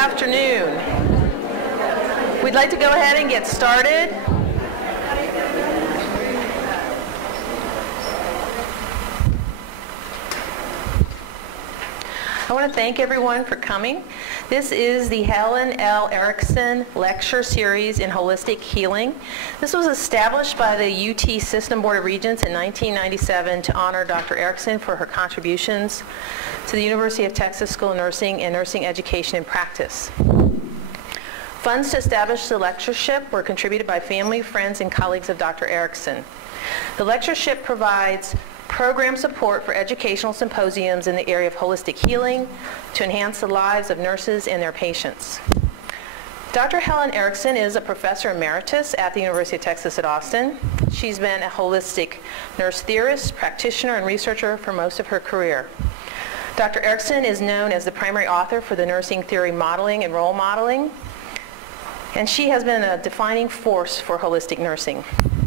afternoon. We'd like to go ahead and get started. I want to thank everyone for coming. This is the Helen L. Erickson Lecture Series in Holistic Healing. This was established by the UT System Board of Regents in 1997 to honor Dr. Erickson for her contributions to the University of Texas School of Nursing and nursing education and practice. Funds to establish the lectureship were contributed by family, friends, and colleagues of Dr. Erickson. The lectureship provides program support for educational symposiums in the area of holistic healing to enhance the lives of nurses and their patients. Dr. Helen Erickson is a professor emeritus at the University of Texas at Austin. She's been a holistic nurse theorist, practitioner, and researcher for most of her career. Dr. Erickson is known as the primary author for the nursing theory modeling and role modeling, and she has been a defining force for holistic nursing,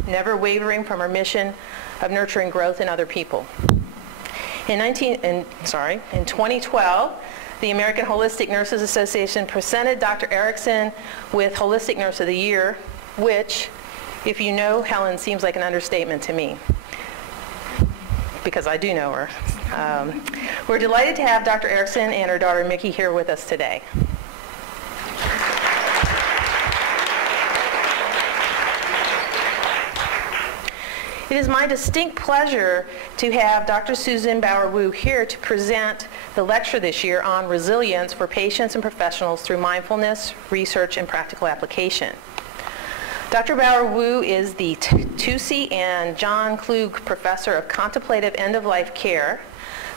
never wavering from her mission of nurturing growth in other people. In 2012, the American Holistic Nurses Association presented Dr. Erickson with Holistic Nurse of the Year, which, if you know Helen, seems like an understatement to me, because I do know her. We're delighted to have Dr. Erickson and her daughter Mickey here with us today. It is my distinct pleasure to have Dr. Susan Bauer-Wu here to present the lecture this year on resilience for patients and professionals through mindfulness, research, and practical application. Dr. Bauer-Wu is the Tusi and John Klug Professor of Contemplative End-of-Life Care,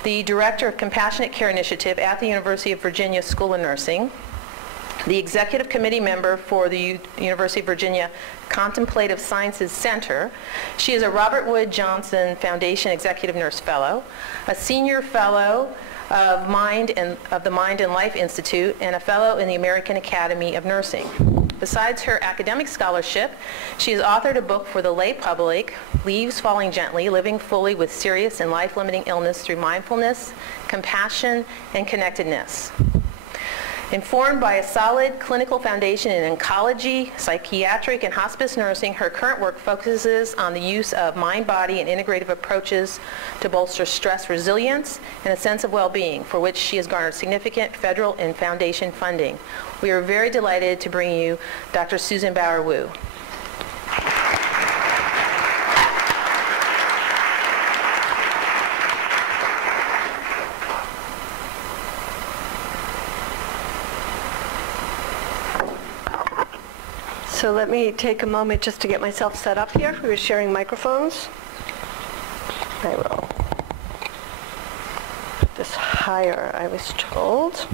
the Director of Compassionate Care Initiative at the University of Virginia School of Nursing, the Executive Committee member for the University of Virginia Contemplative Sciences Center. She is a Robert Wood Johnson Foundation Executive Nurse Fellow, a Senior Fellow of the Mind and Life Institute, and a Fellow in the American Academy of Nursing. Besides her academic scholarship, she has authored a book for the lay public, Leaves Falling Gently, Living Fully with Serious and Life-Limiting Illness Through Mindfulness, Compassion, and Connectedness. Informed by a solid clinical foundation in oncology, psychiatric, and hospice nursing, her current work focuses on the use of mind-body and integrative approaches to bolster stress resilience and a sense of well-being, for which she has garnered significant federal and foundation funding. We are very delighted to bring you Dr. Susan Bauer-Wu. So let me take a moment just to get myself set up here. We were sharing microphones. I will put this higher, I was told.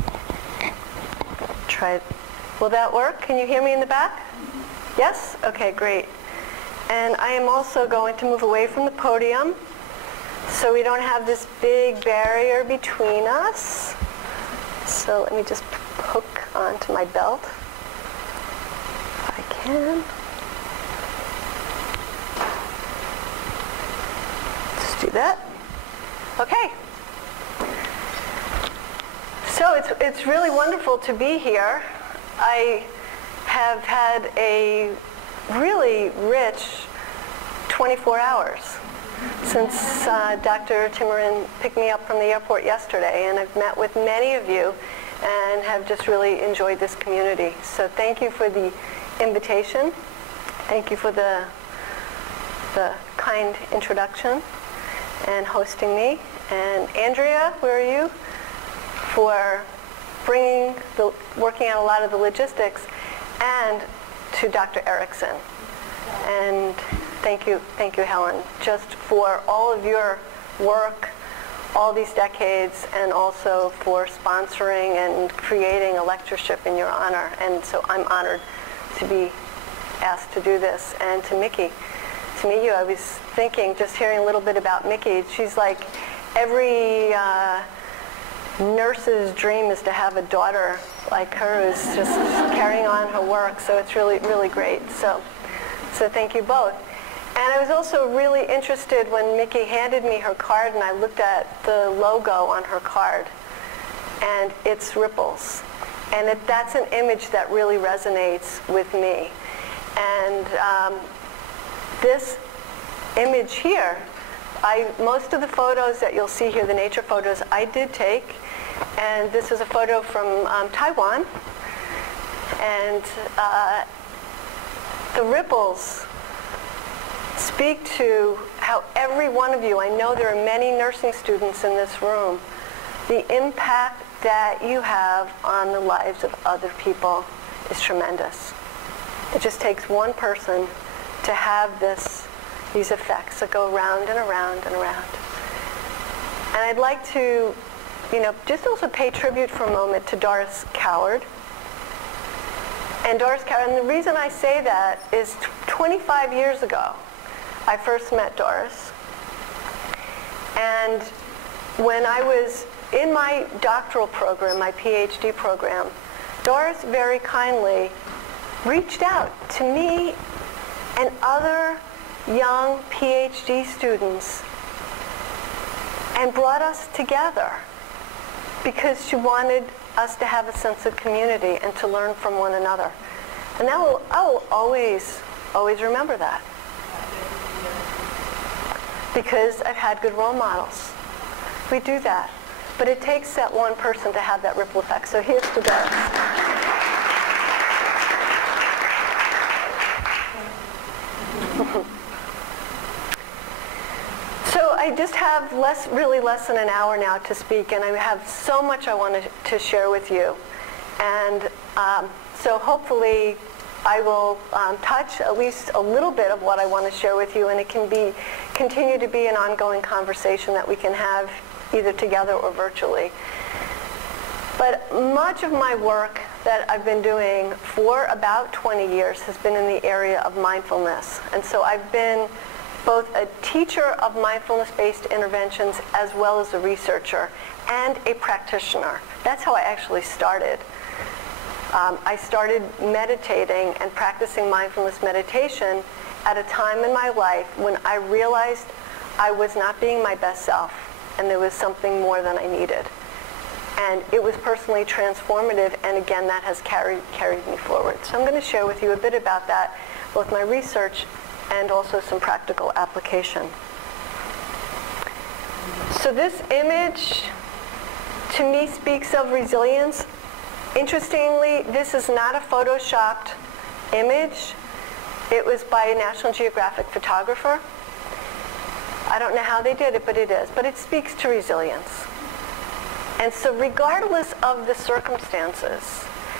Try it. Will that work? Can you hear me in the back? Yes? Okay, great. And I am also going to move away from the podium so we don't have this big barrier between us. So let me just hook onto my belt. Just do that. Okay. So it's really wonderful to be here. I have had a really rich 24 hours since Dr. Timmerin picked me up from the airport yesterday, and I've met with many of you and have just really enjoyed this community. So thank you for the invitation. Thank you for the kind introduction and hosting me. And Andrea, where are you? For working out a lot of the logistics, and to Dr. Erickson. And thank you, Helen, just for all of your work all these decades, and also for sponsoring and creating a lectureship in your honor. And so I'm honored to be asked to do this. And to Mickey, to meet you, I was thinking, just hearing a little bit about Mickey, she's like every nurse's dream is to have a daughter like her who's just carrying on her work. So it's really, really great. So thank you both. And I was also really interested when Mickey handed me her card, and I looked at the logo on her card, and it's ripples. And that's an image that really resonates with me. And this image here, most of the photos that you'll see here, the nature photos, I did take. And this is a photo from Taiwan. And the ripples speak to how every one of you, I know there are many nursing students in this room, the impact that you have on the lives of other people is tremendous. It just takes one person to have these effects that go around and around and around. And I'd like to, just also pay tribute for a moment to Doris Coward. And Doris Coward, and the reason I say that is 25 years ago, I first met Doris. And when I was in my doctoral program, my PhD program, Doris very kindly reached out to me and other young PhD students and brought us together because she wanted us to have a sense of community and to learn from one another. And I will always remember that. Because I've had good role models. We do that. But it takes that one person to have that ripple effect. So here's to Doris. So I just have really less than an hour now to speak, and I have so much I want to share with you. And so hopefully I will touch at least a little bit of what I want to share with you, and it can continue to be an ongoing conversation that we can have either together or virtually. But much of my work that I've been doing for about 20 years has been in the area of mindfulness. And so I've been both a teacher of mindfulness-based interventions as well as a researcher and a practitioner. That's how I actually started. I started meditating and practicing mindfulness meditation at a time in my life when I realized I was not being my best self and there was something more than I needed. And it was personally transformative, and again, that has carried me forward. So I'm going to share with you a bit about that, both my research and also some practical application. So this image, to me, speaks of resilience. Interestingly, this is not a photoshopped image. It was by a National Geographic photographer. I don't know how they did it, but it is. But it speaks to resilience. And so regardless of the circumstances,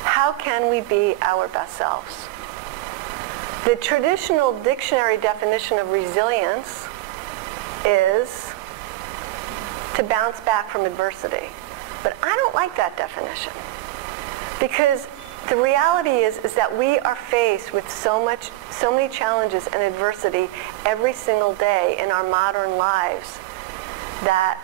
how can we be our best selves? The traditional dictionary definition of resilience is to bounce back from adversity. But I don't like that definition, because the reality is that we are faced with so many challenges and adversity every single day in our modern lives that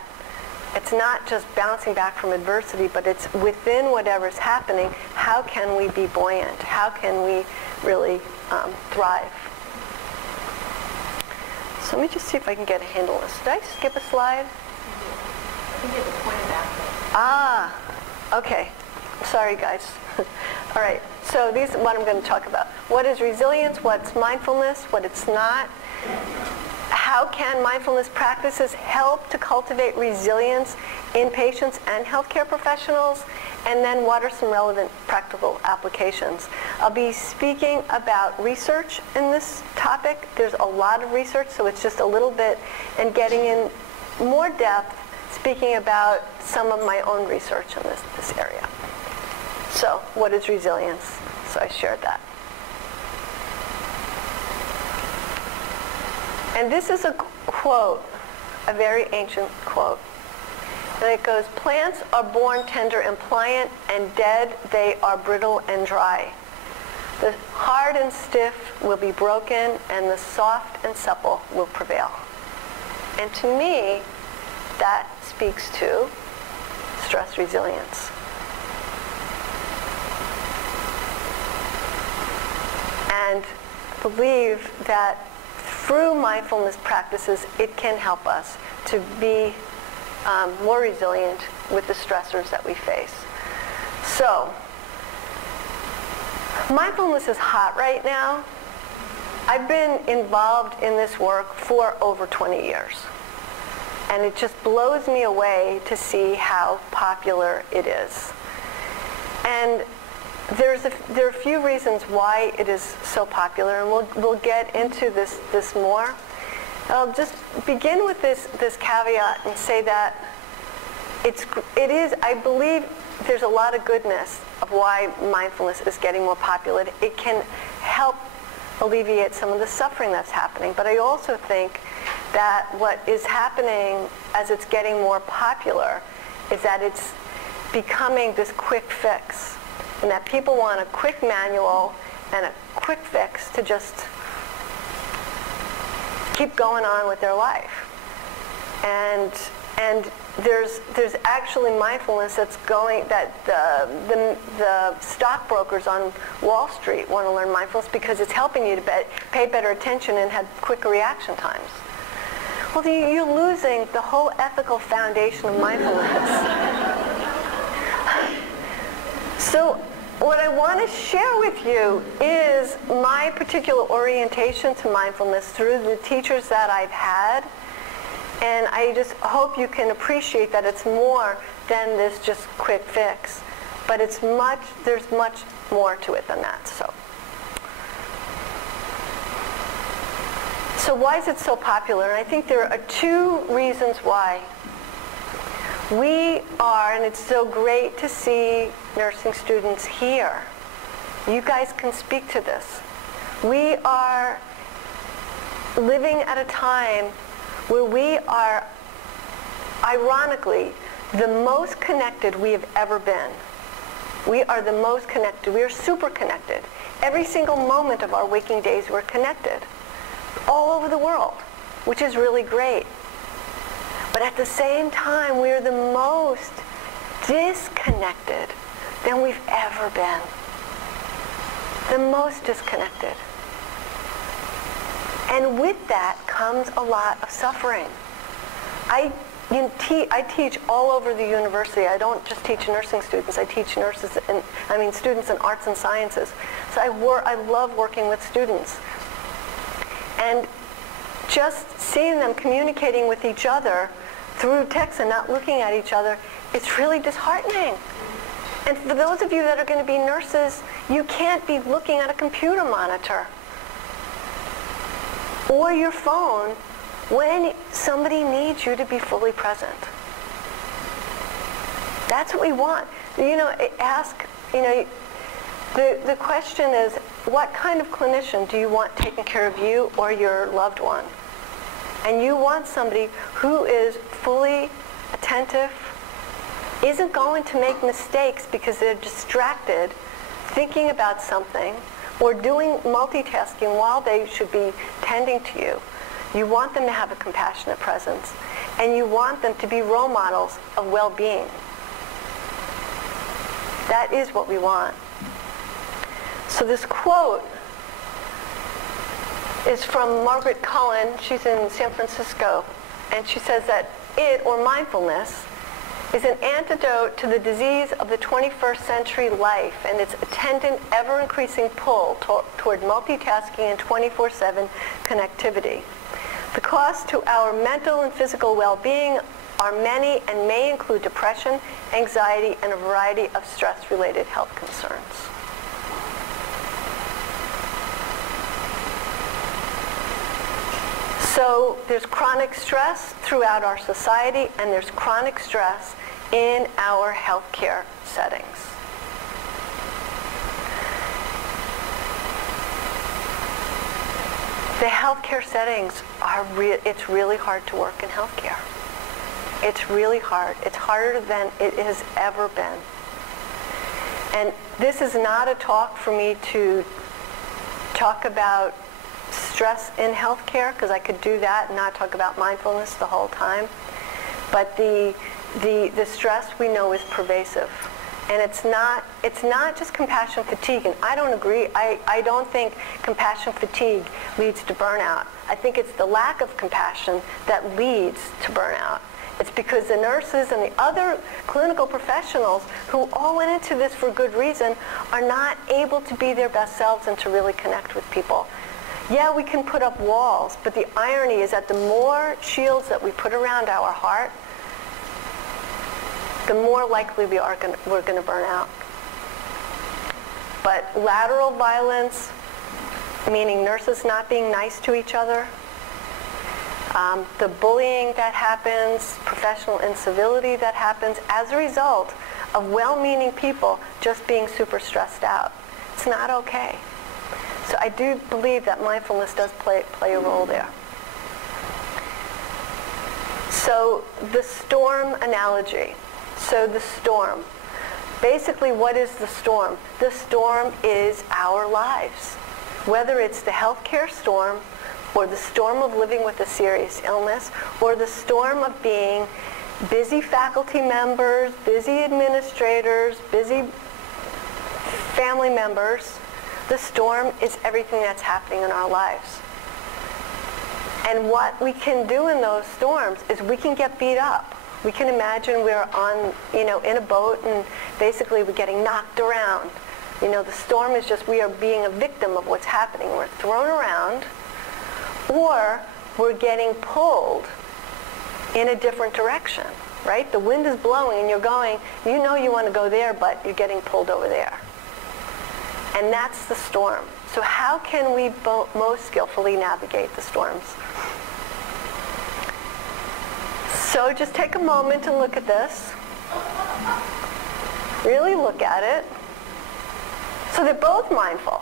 it's not just bouncing back from adversity, but it's within whatever's happening, how can we be buoyant? How can we really thrive? So let me just see if I can get a handle on this. Did I skip a slide? I think you have to point it out. Ah, okay. Sorry, guys. All right. So these are what I'm going to talk about. What is resilience? What's mindfulness? What it's not? How can mindfulness practices help to cultivate resilience in patients and healthcare professionals? And then what are some relevant practical applications? I'll be speaking about research in this topic. There's a lot of research, so it's just a little bit, and getting in more depth, speaking about some of my own research in this area. So what is resilience? So I shared that. And this is a quote, a very ancient quote. And it goes, "Plants are born tender and pliant, and dead they are brittle and dry. The hard and stiff will be broken, and the soft and supple will prevail." And to me, that speaks to stress resilience. And believe that through mindfulness practices, it can help us to be more resilient with the stressors that we face. So, Mindfulness is hot right now. I've been involved in this work for over 20 years. And it just blows me away to see how popular it is. And there are a few reasons why it is so popular, and we'll get into this more. I'll just begin with this caveat and say that it is, I believe there's a lot of goodness of why mindfulness is getting more popular. It can help alleviate some of the suffering that's happening. But I also think that what is happening as it's getting more popular is that it's becoming this quick fix, and that people want a quick manual and a quick fix to just keep going on with their life. And there's actually mindfulness that's going, that the stockbrokers on Wall Street want to learn mindfulness because it's helping you to pay better attention and have quicker reaction times. Well, you're losing the whole ethical foundation of mindfulness. So what I want to share with you is my particular orientation to mindfulness through the teachers that I've had. And I just hope you can appreciate that it's more than this just quick fix. But there's much more to it than that. So why is it so popular? And I think there are two reasons why. We are, and it's so great to see nursing students here. You guys can speak to this. We are living at a time where we are, ironically, the most connected we have ever been. We are the most connected. We are super connected. Every single moment of our waking days we're connected. All over the world, which is really great. But at the same time, we're the most disconnected than we've ever been. The most disconnected. And with that comes a lot of suffering. I teach all over the university. I don't just teach nursing students. I teach students in arts and sciences. So I love working with students. And just seeing them communicating with each other through text and not looking at each other, it's really disheartening. And for those of you that are going to be nurses, you can't be looking at a computer monitor or your phone when somebody needs you to be fully present. That's what we want. The question is, what kind of clinician do you want taking care of you or your loved one? And you want somebody who is fully attentive, isn't going to make mistakes because they're distracted, thinking about something, or doing multitasking while they should be tending to you. You want them to have a compassionate presence, and you want them to be role models of well-being. That is what we want. So this quote is from Margaret Cullen. She's in San Francisco, and she says that it, or mindfulness, is an antidote to the disease of the 21st century life and its attendant ever-increasing pull toward multitasking and 24/7 connectivity. The costs to our mental and physical well-being are many and may include depression, anxiety, and a variety of stress-related health concerns. So there's chronic stress throughout our society, and there's chronic stress in our healthcare settings. The healthcare settings it's really hard to work in healthcare. It's really hard. It's harder than it has ever been. And this is not a talk for me to talk about stress in healthcare, because I could do that and not talk about mindfulness the whole time. But the stress we know is pervasive. And it's not just compassion fatigue. And I don't agree. I don't think compassion fatigue leads to burnout. I think it's the lack of compassion that leads to burnout. It's because the nurses and the other clinical professionals who all went into this for good reason are not able to be their best selves and to really connect with people. Yeah, we can put up walls, but the irony is that the more shields that we put around our heart, the more likely we're going to burn out. But lateral violence, meaning nurses not being nice to each other, the bullying that happens, professional incivility that happens as a result of well-meaning people just being super stressed out. It's not okay. So I do believe that mindfulness does play a role there. So the storm analogy. So the storm. Basically, what is the storm? The storm is our lives. Whether it's the healthcare storm, or the storm of living with a serious illness, or the storm of being busy faculty members, busy administrators, busy family members, the storm is everything that's happening in our lives. And what we can do in those storms is we can get beat up. We can imagine we're on, in a boat and basically we're getting knocked around. The storm is just we are being a victim of what's happening. We're thrown around, or we're getting pulled in a different direction, right? The wind is blowing and you're going, you want to go there, but you're getting pulled over there. And that's the storm. So how can we most skillfully navigate the storms? So just take a moment and look at this. Really look at it. So they're both mindful.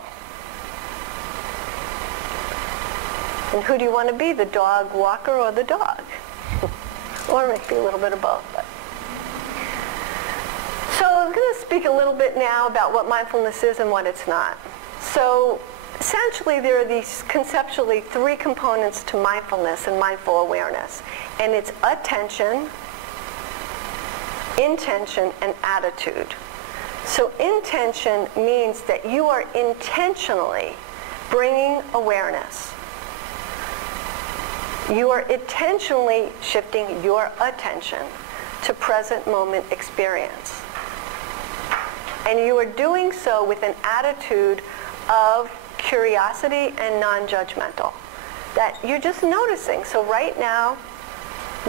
And who do you want to be, the dog walker or the dog? Or maybe a little bit of both. But. So I'm going to speak a little bit now about what mindfulness is and what it's not. So essentially there are these conceptually three components to mindfulness and mindful awareness. And it's attention, intention, and attitude. So intention means that you are intentionally bringing awareness. You are intentionally shifting your attention to present moment experience. And you are doing so with an attitude of curiosity and non-judgmental. That you're just noticing. So right now,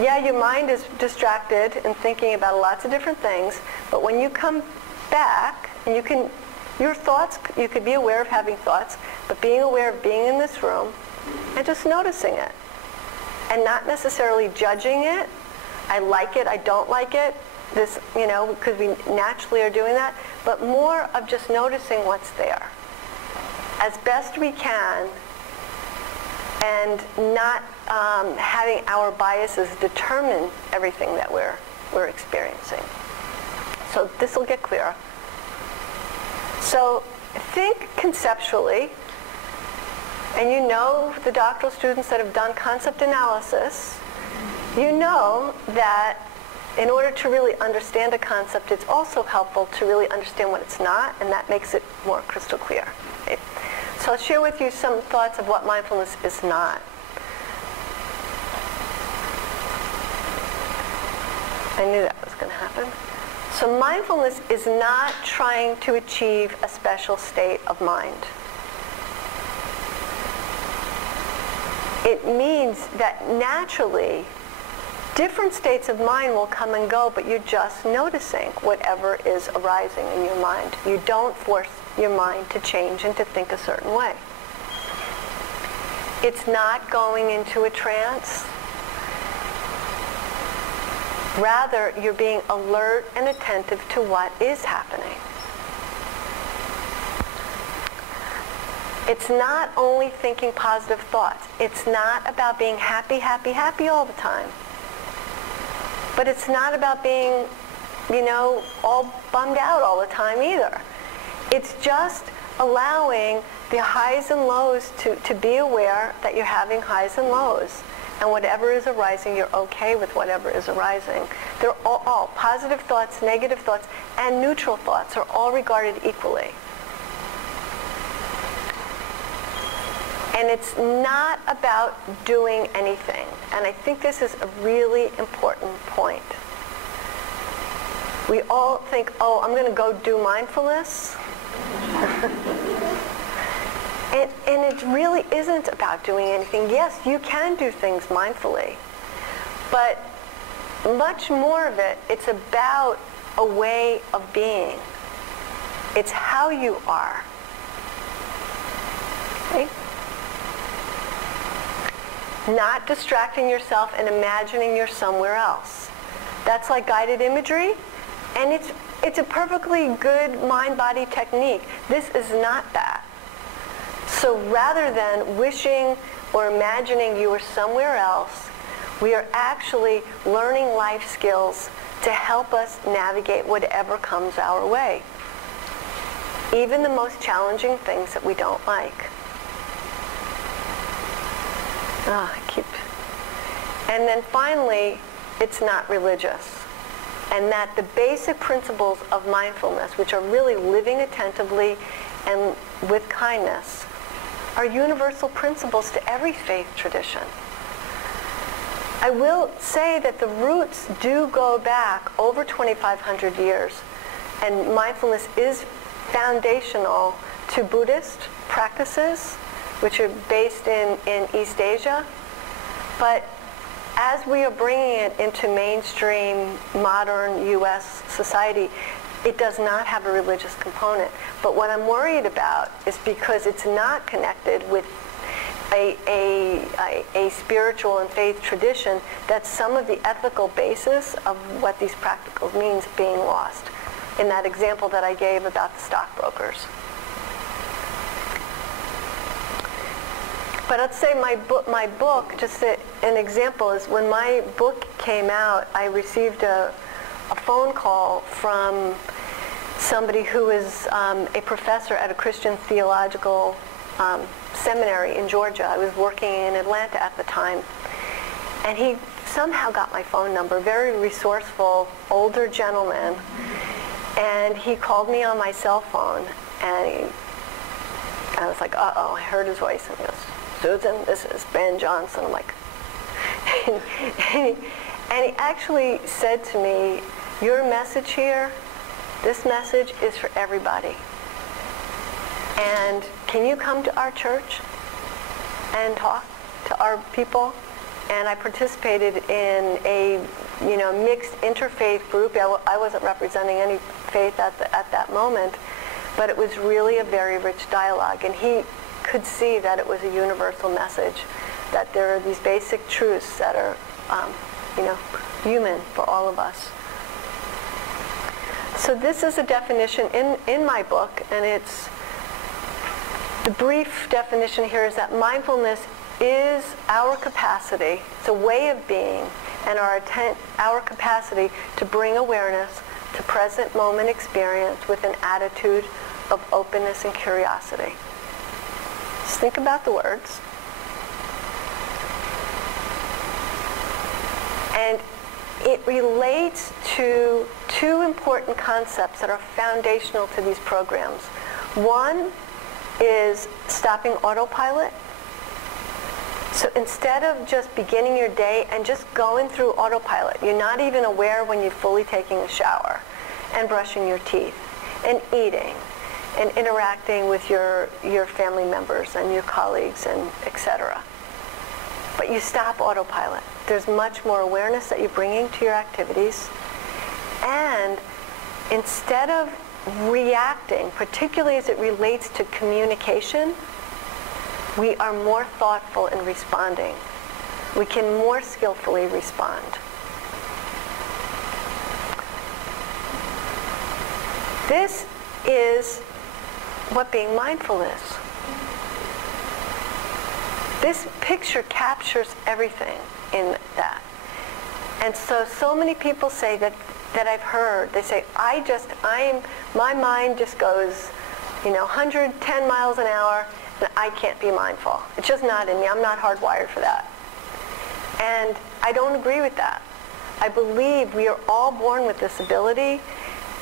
yeah, your mind is distracted and thinking about lots of different things, but when you come back, and your thoughts, you could be aware of having thoughts, but being aware of being in this room and just noticing it. And not necessarily judging it. I like it, I don't like it, this, because we naturally are doing that, but more of just noticing what's there as best we can, and not having our biases determine everything that we're experiencing. So this will get clearer. So think conceptually. And the doctoral students that have done concept analysis, that in order to really understand a concept, it's also helpful to really understand what it's not, and that makes it more crystal clear. Okay? So I'll share with you some thoughts of what mindfulness is not. I knew that was going to happen. So mindfulness is not trying to achieve a special state of mind. It means that naturally, different states of mind will come and go, but you're just noticing whatever is arising in your mind. You don't force your mind to change and to think a certain way. It's not going into a trance. Rather, you're being alert and attentive to what is happening. It's not only thinking positive thoughts. It's not about being happy, happy, happy all the time. But it's not about being, all bummed out all the time either. It's just allowing the highs and lows to be aware that you're having highs and lows. And whatever is arising, you're okay with whatever is arising. They're all positive thoughts, negative thoughts, and neutral thoughts are all regarded equally. And it's not about doing anything. And I think this is a really important point. We all think, oh, I'm going to go do mindfulness. And it really isn't about doing anything. Yes, you can do things mindfully, but much more of it, it's about a way of being. It's how you are. Okay? Not distracting yourself and imagining you're somewhere else. That's like guided imagery, and it's a perfectly good mind-body technique. This is not that. So rather than wishing or imagining you were somewhere else, we are actually learning life skills to help us navigate whatever comes our way, even the most challenging things that we don't like. And then finally, it's not religious. And that the basic principles of mindfulness, which are really living attentively and with kindness, are universal principles to every faith tradition. I will say that the roots do go back over 2,500 years, and mindfulness is foundational to Buddhist practices, which are based in East Asia. But as we are bringing it into mainstream modern U.S. society, it does not have a religious component. But what I'm worried about is because it's not connected with a spiritual and faith tradition, that some of the ethical basis of what these practicals means being lost. In that example that I gave about the stockbrokers. But let's say my book, just an example is when my book came out, I received a phone call from somebody who is a professor at a Christian theological seminary in Georgia. I was working in Atlanta at the time. And he somehow got my phone number, very resourceful, older gentleman. And he called me on my cell phone, and I was like, uh-oh, I heard his voice, and he goes, Susan, this is Ben Johnson. I'm like, and he actually said to me, your message here, this message is for everybody. And can you come to our church and talk to our people? And I participated in a mixed interfaith group. I wasn't representing any faith at that moment, but it was really a very rich dialogue. And he could see that it was a universal message, that there are these basic truths that are, human for all of us. So this is a definition in my book, and it's the brief definition here is that mindfulness is our capacity, it's a way of being, and our capacity to bring awareness to present moment experience with an attitude of openness and curiosity. Just think about the words. And it relates to two important concepts that are foundational to these programs. One is stopping autopilot. So instead of just beginning your day and just going through autopilot, you're not even aware when you're fully taking a shower and brushing your teeth and eating and interacting with your family members and your colleagues and etc. But you stop autopilot. There's much more awareness that you're bringing to your activities. And instead of reacting, particularly as it relates to communication, we are more thoughtful in responding. We can more skillfully respond. This is what being mindful is. This picture captures everything in that. And so many people say that I've heard, they say, my mind just goes, 110 miles an hour, and I can't be mindful. It's just not in me. I'm not hardwired for that. And I don't agree with that. I believe we are all born with this ability,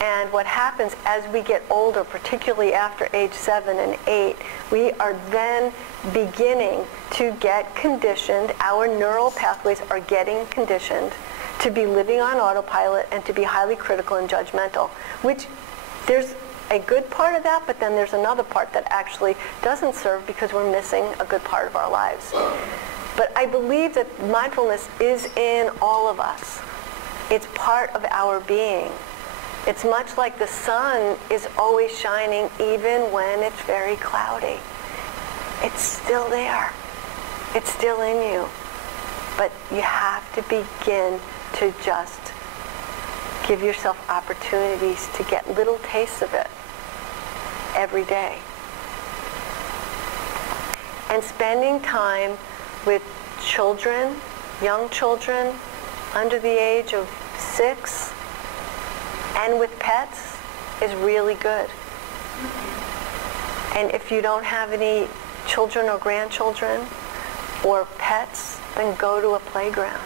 And what happens as we get older, particularly after age 7 and 8, we are then beginning to get conditioned. Our neural pathways are getting conditioned to be living on autopilot and to be highly critical and judgmental, which there's a good part of that, but then there's another part that actually doesn't serve because we're missing a good part of our lives. But I believe that mindfulness is in all of us. It's part of our being. It's much like the sun is always shining even when it's very cloudy. It's still there. It's still in you. But you have to begin to just give yourself opportunities to get little tastes of it every day. And spending time with children, young children, under the age of 6, and with pets is really good. And if you don't have any children or grandchildren or pets, then go to a playground.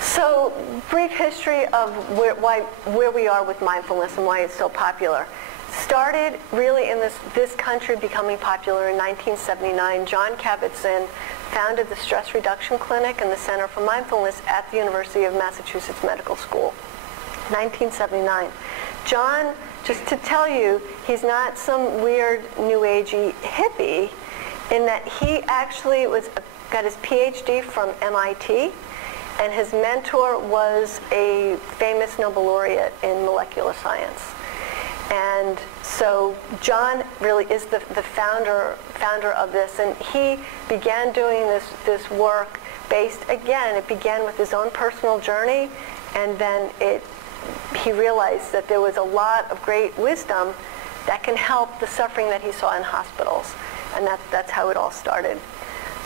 So, brief history of where we are with mindfulness and why it's so popular. Started really in this country becoming popular in 1979. John Kabat-Zinn founded the Stress Reduction Clinic and the Center for Mindfulness at the University of Massachusetts Medical School. 1979. John, just to tell you, he's not some weird new agey hippie, in that he actually got his PhD from MIT, and his mentor was a famous Nobel laureate in molecular science. And so John really is the founder of this, and he began doing this work based, again, it began with his own personal journey, and then he realized that there was a lot of great wisdom that can help the suffering that he saw in hospitals, and that's how it all started.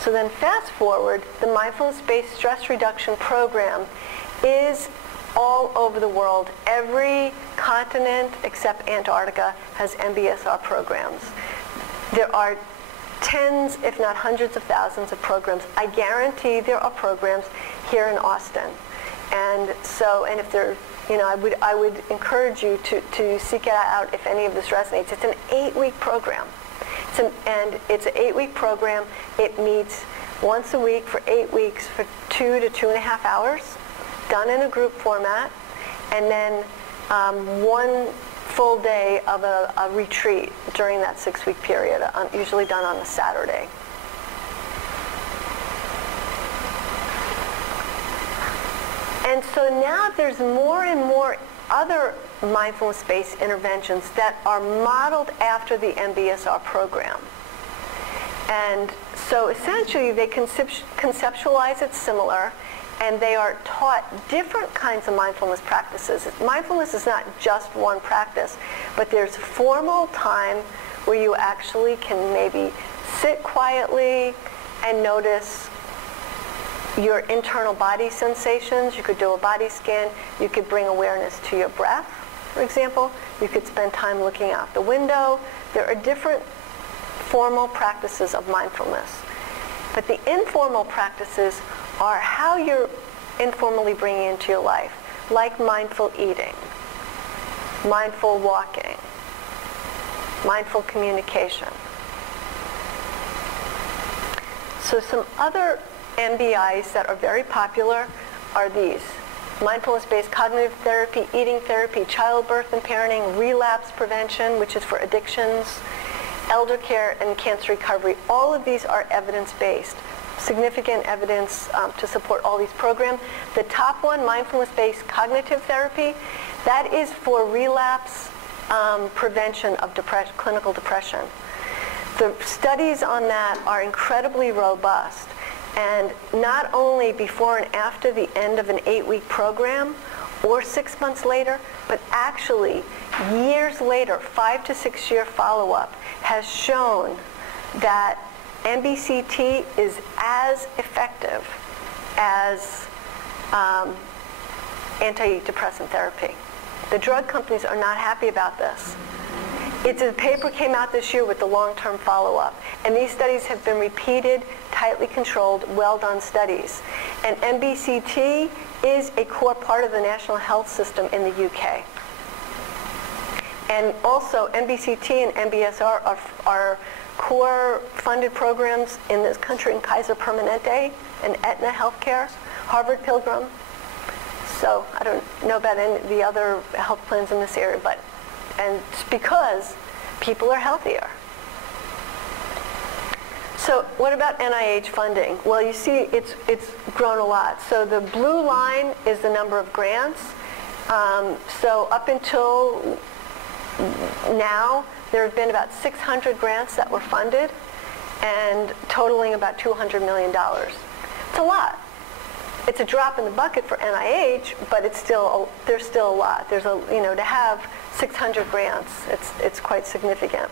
So then fast forward, the mindfulness-based stress reduction program is all over the world. Every continent except Antarctica has MBSR programs. There are tens, if not hundreds of thousands of programs. I guarantee there are programs here in Austin. And so, and if there, I would encourage you to seek it out if any of this resonates. It's an 8-week program. And it's an 8-week program. It meets once a week for 8 weeks for 2 to 2.5 hours, done in a group format, and then 1 full day of a retreat during that 6-week period, usually done on a Saturday. And so now there's more and more other mindfulness-based interventions that are modeled after the MBSR program. And so essentially they conceptualize it similar, and they are taught different kinds of mindfulness practices. Mindfulness is not just one practice, but there's formal time where you actually can maybe sit quietly and notice your internal body sensations. You could do a body scan. You could bring awareness to your breath, for example. You could spend time looking out the window. There are different formal practices of mindfulness. But the informal practices are how you're informally bringing into your life, like mindful eating, mindful walking, mindful communication. So some other MBIs that are very popular are these: mindfulness-based cognitive therapy, eating therapy, childbirth and parenting, relapse prevention, which is for addictions, elder care, and cancer recovery. All of these are evidence-based. Significant evidence to support all these programs. The top one, mindfulness-based cognitive therapy, that is for relapse prevention of clinical depression. The studies on that are incredibly robust. And not only before and after the end of an 8-week program or 6 months later, but actually years later, 5 to 6 year follow-up has shown that MBCT is as effective as antidepressant therapy. The drug companies are not happy about this. A paper came out this year with the long-term follow-up, and these studies have been repeated, tightly controlled, well-done studies. And MBCT is a core part of the national health system in the UK. And also, MBCT and MBSR are core funded programs in this country in Kaiser Permanente and Aetna Healthcare, Harvard Pilgrim. So I don't know about any of the other health plans in this area, and it's because people are healthier. So what about NIH funding? Well, you see it's grown a lot. So the blue line is the number of grants. So up until now, there have been about 600 grants that were funded and totaling about $200 million. It's a lot. It's a drop in the bucket for NIH, but there's still a lot. To have 600 grants, it's quite significant.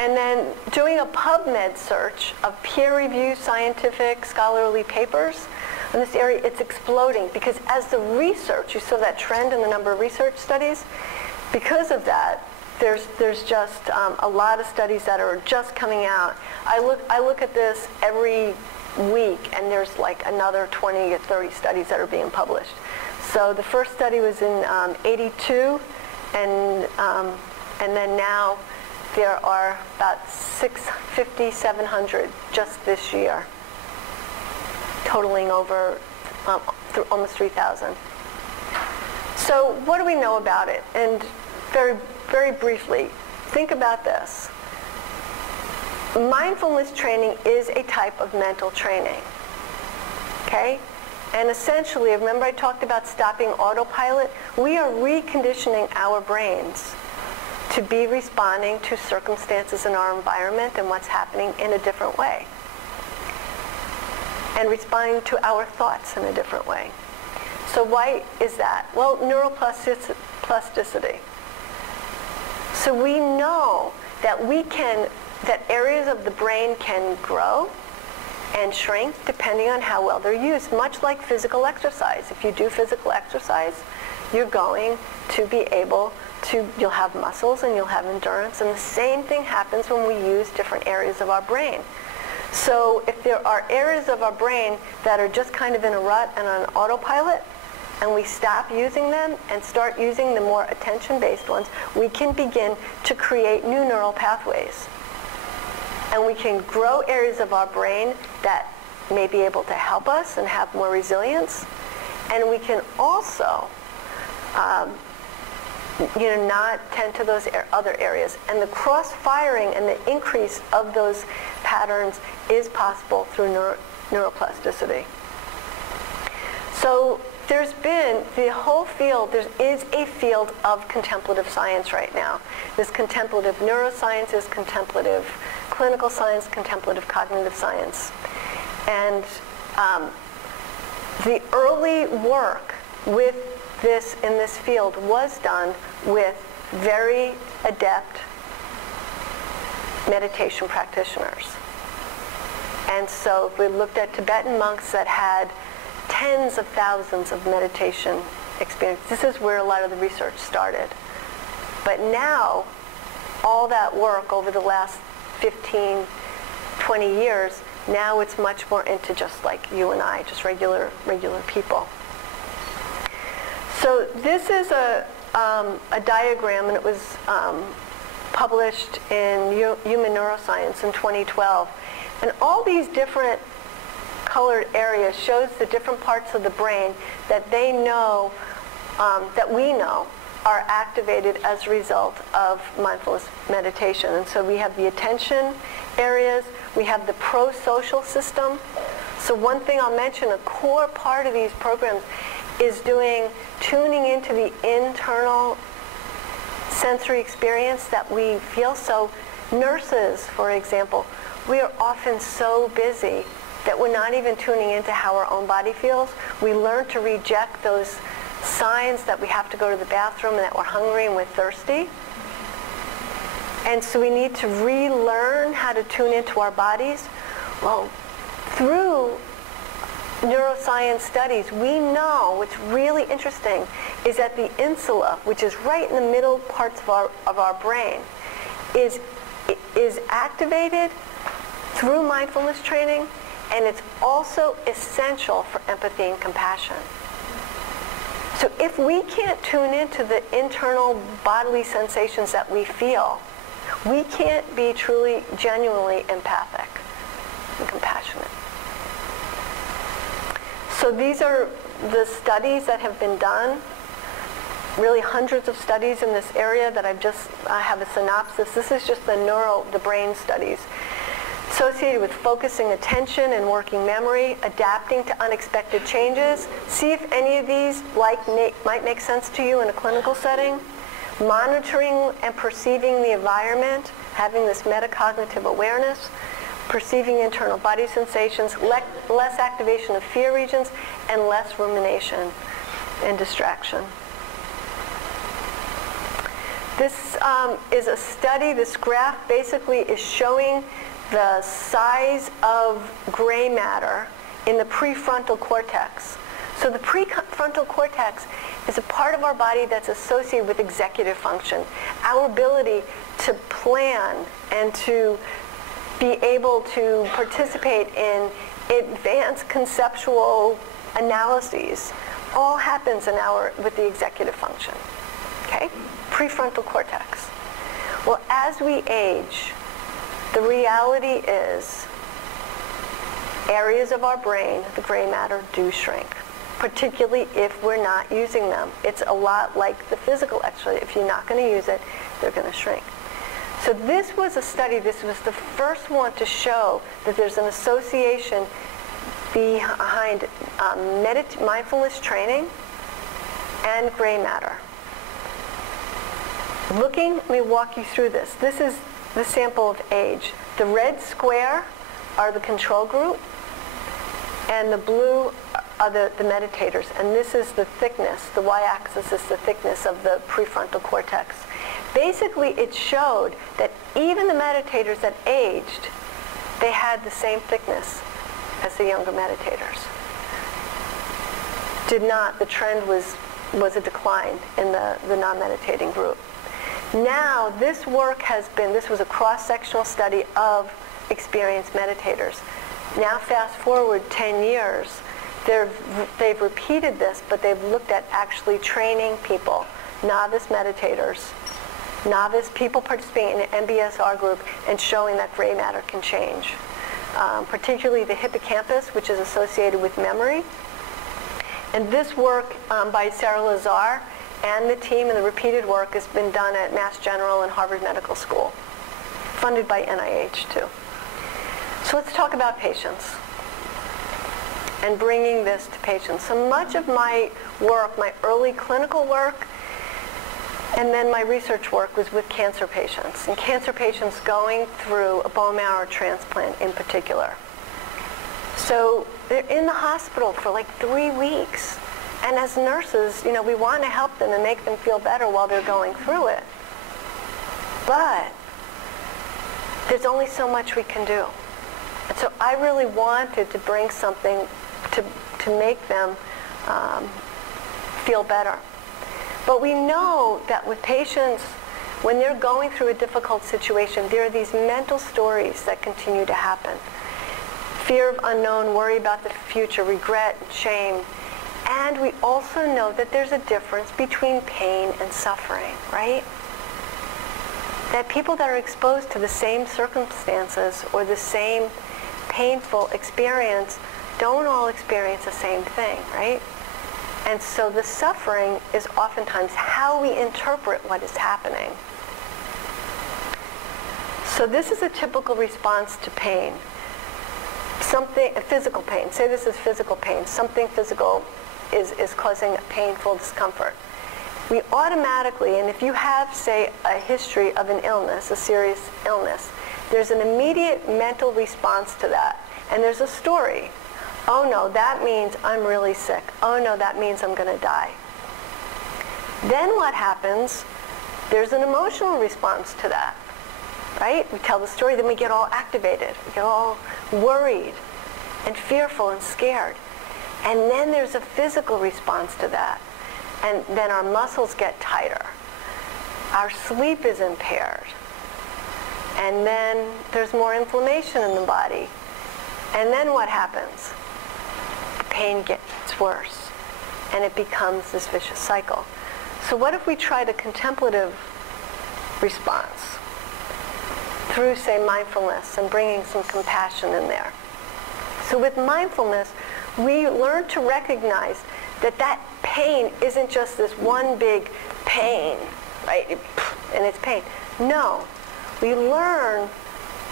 And then doing a PubMed search of peer-reviewed scientific scholarly papers in this area, it's exploding because as the research, you saw that trend in the number of research studies, because of that, there's just a lot of studies that are just coming out. I look at this every week, and there's like another 20 or 30 studies that are being published. So the first study was in '82, and then now there are about 700 just this year, totaling over almost 3,000. So what do we know about it? And very, very briefly, think about this. Mindfulness training is a type of mental training, okay? And essentially, remember I talked about stopping autopilot? We are reconditioning our brains to be responding to circumstances in our environment and what's happening in a different way, and responding to our thoughts in a different way. So why is that? Well, neuroplasticity. So we know that that areas of the brain can grow and shrink depending on how well they're used, much like physical exercise. If you do physical exercise, you're going to be able to, you'll have muscles and you'll have endurance, and the same thing happens when we use different areas of our brain. So if there are areas of our brain that are just kind of in a rut and on autopilot, and we stop using them and start using the more attention-based ones, we can begin to create new neural pathways. And we can grow areas of our brain that may be able to help us and have more resilience. And we can also not tend to those other areas. And the cross-firing and the increase of those patterns is possible through neuroplasticity. So there's been the whole field, there is a field of contemplative science right now. There's contemplative neuroscience, there's contemplative clinical science, contemplative cognitive science. And the early work with this in this field was done with very adept meditation practitioners. And so we looked at Tibetan monks that had tens of thousands of meditation experience. This is where a lot of the research started. But now, all that work over the last 15, 20 years, now it's much more into just like you and I, just regular people. So this is a diagram, and it was published in Human Neuroscience in 2012. And all these different colored areas shows the different parts of the brain that they know, that we know, are activated as a result of mindfulness meditation. And so we have the attention areas, we have the pro-social system. So one thing I'll mention, a core part of these programs is tuning into the internal sensory experience that we feel. So nurses, for example, we are often so busy that we're not even tuning into how our own body feels. We learn to reject those signs that we have to go to the bathroom and that we're hungry and we're thirsty. And so we need to relearn how to tune into our bodies. Well, through neuroscience studies, we know what's really interesting is that the insula, which is right in the middle parts of our brain, is activated through mindfulness training, and it's also essential for empathy and compassion. So if we can't tune into the internal bodily sensations that we feel, we can't be truly, genuinely empathic and compassionate. So these are the studies that have been done, really hundreds of studies in this area that I have a synopsis. This is just the brain studies associated with focusing attention and working memory, adapting to unexpected changes. See if any of these might make sense to you in a clinical setting. Monitoring and perceiving the environment, having this metacognitive awareness, perceiving internal body sensations, less activation of fear regions, and less rumination and distraction. This is a study. This graph basically is showing the size of gray matter in the prefrontal cortex. So the prefrontal cortex is a part of our body that's associated with executive function, our ability to plan and to be able to participate in advanced conceptual analyses. All happens with the executive function. Okay? Prefrontal cortex. Well, as we age, the reality is areas of our brain, the gray matter, do shrink, particularly if we're not using them. It's a lot like the physical exercise. If you're not going to use it, they're going to shrink. So this was a study, this was the first one to show that there's an association behind mindfulness training and gray matter. Let me walk you through this. This is the sample of age. The red square are the control group, and the blue are the meditators. And this is the thickness, the y-axis is the thickness of the prefrontal cortex. Basically, it showed that even the meditators that aged, they had the same thickness as the younger meditators. The trend was a decline in the non-meditating group. Now, this was a cross-sectional study of experienced meditators. Now, fast forward 10 years, they've repeated this, but they've looked at actually training people, novice meditators, novice people participating in an MBSR group, and showing that gray matter can change. Particularly the hippocampus, which is associated with memory. And this work by Sarah Lazar and the team, and the repeated work has been done at Mass General and Harvard Medical School, funded by NIH too. So let's talk about patients and bringing this to patients. So much of my work, my early clinical work, and then my research work was with cancer patients, and cancer patients going through a bone marrow transplant in particular. So they're in the hospital for like 3 weeks. And as nurses, we want to help them and make them feel better while they're going through it. But there's only so much we can do. And so I really wanted to bring something to make them feel better. But we know that with patients, when they're going through a difficult situation, there are these mental stories that continue to happen. Fear of unknown, worry about the future, regret, shame. And we also know that there's a difference between pain and suffering, right? That people that are exposed to the same circumstances or the same painful experience don't all experience the same thing, right? And so the suffering is oftentimes how we interpret what is happening. So this is a typical response to pain. Physical pain. Say this is physical pain. Something physical is causing painful discomfort. We automatically, and if you have, say, a history of an illness, a serious illness, there's an immediate mental response to that. And there's a story. Oh no, that means I'm really sick. Oh no, that means I'm going to die. Then what happens? There's an emotional response to that, right? We tell the story, then we get all activated. We get all worried and fearful and scared. And then there's a physical response to that. and then our muscles get tighter. Our sleep is impaired. And then there's more inflammation in the body. And then what happens? The pain gets worse, and it becomes this vicious cycle. So what if we tried a contemplative response through, say, mindfulness and bringing some compassion in there? So with mindfulness, we learn to recognize that that pain isn't just this one big pain, right? And it's pain. No. We learn,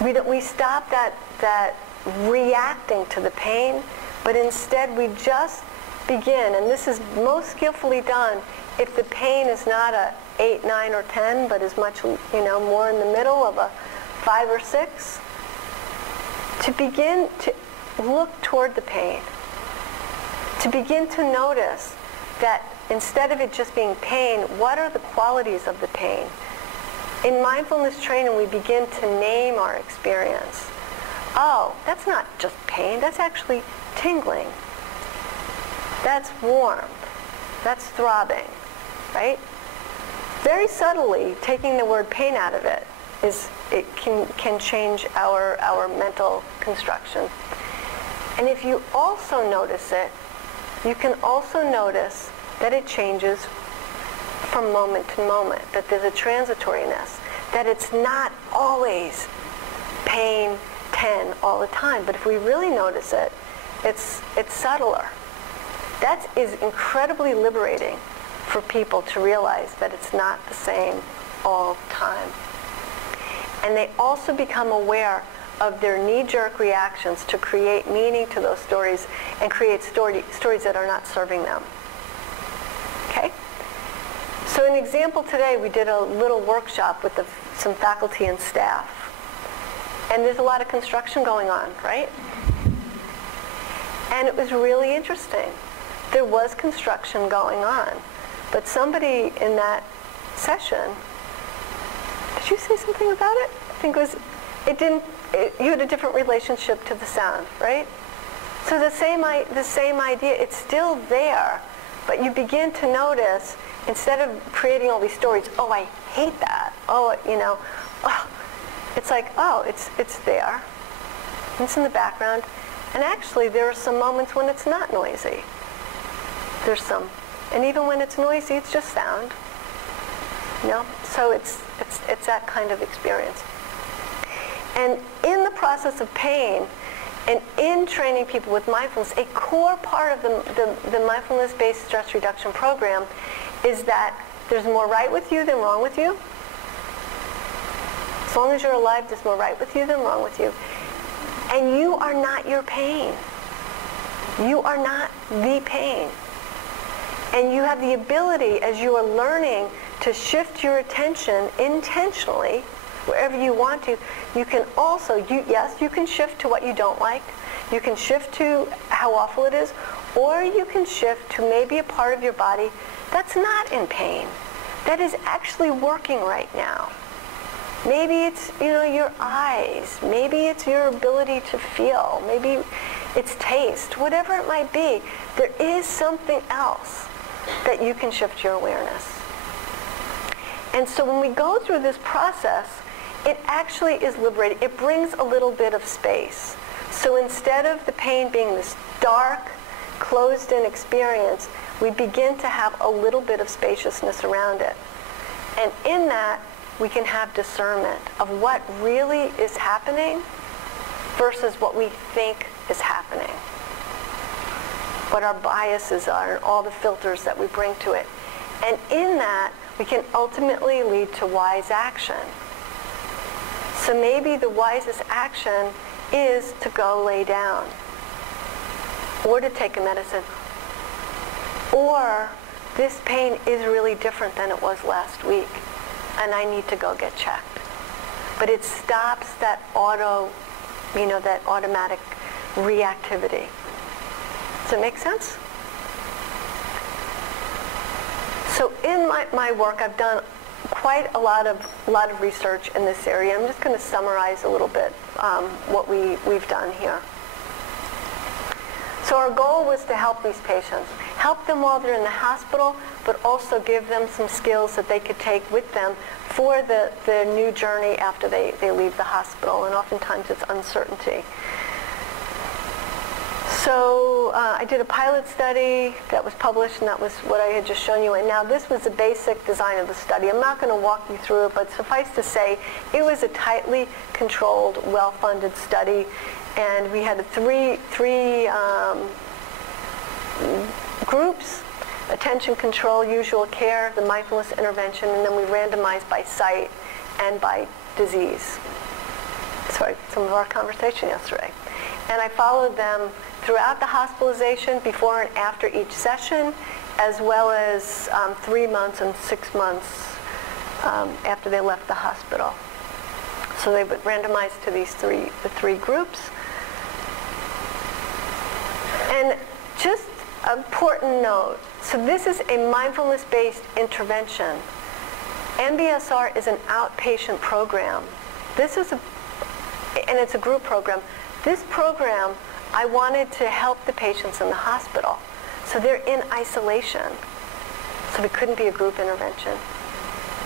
we stop that reacting to the pain, but instead we just begin, and this is most skillfully done if the pain is not a 8, 9, or 10, but is much, more in the middle of a 5 or 6, to begin to look toward the pain, to begin to notice that instead of it just being pain, what are the qualities of the pain? In mindfulness training, we begin to name our experience. Oh, that's not just pain, that's actually tingling. That's warmth. That's throbbing, right? Very subtly, taking the word pain out of it can change our mental construction. And if you also notice it, you can also notice that it changes from moment to moment, that there's a transitoriness, that it's not always pain 10 all the time, but if we really notice it, it's subtler. That is incredibly liberating for people to realize that it's not the same all the time. And they also become aware of their knee-jerk reactions to create meaning to those stories and create stories that are not serving them. Okay? So an example today, we did a little workshop with some faculty and staff. And there's a lot of construction going on, right? And it was really interesting. There was construction going on. But somebody in that session, did you say something about it? I think you had a different relationship to the sound, right? So the same idea, it's still there, but you begin to notice, instead of creating all these stories, oh, I hate that, it's like, oh, it's there, it's in the background, and actually there are some moments when it's not noisy. There's some, and even when it's noisy, it's just sound, so it's that kind of experience. And in the process of pain, and in training people with mindfulness, a core part of the mindfulness-based stress reduction program is that there's more right with you than wrong with you. As long as you're alive, there's more right with you than wrong with you. And you are not your pain. You are not the pain. And you have the ability, as you are learning, to shift your attention intentionally wherever you want to. You can also, yes, you can shift to what you don't like. You can shift to how awful it is. Or you can shift to maybe a part of your body that's not in pain, that is actually working right now. Maybe it's, your eyes. Maybe it's your ability to feel. Maybe it's taste. Whatever it might be, there is something else that you can shift your awareness. And so when we go through this process, it actually is liberating. It brings a little bit of space. So instead of the pain being this dark, closed-in experience, we begin to have a little bit of spaciousness around it. And in that, we can have discernment of what really is happening versus what we think is happening. What our biases are and all the filters that we bring to it. And in that, we can ultimately lead to wise action. So maybe the wisest action is to go lay down, or to take a medicine, or this pain is really different than it was last week, and I need to go get checked. But it stops that that automatic reactivity. Does it make sense? So in my work, I've done quite a lot of research in this area. I'm just going to summarize a little bit what we've done here. So our goal was to help these patients. help them while they're in the hospital, but also give them some skills that they could take with them for the new journey after they leave the hospital, and oftentimes it's uncertainty. So I did a pilot study that was published, and that was what I had just shown you. And now this was the basic design of the study. I'm not going to walk you through it, but suffice to say, it was a tightly controlled, well-funded study. And we had three groups: attention control, usual care, the mindfulness intervention, and then we randomized by site and by disease. Sorry, some of our conversation yesterday. And I followed them throughout the hospitalization, before and after each session, as well as 3 months and 6 months after they left the hospital. So they were randomized to the three groups. And just an important note, so this is a mindfulness-based intervention. MBSR is an outpatient program. And it's a group program. This program, I wanted to help the patients in the hospital. So they're in isolation. So it couldn't be a group intervention.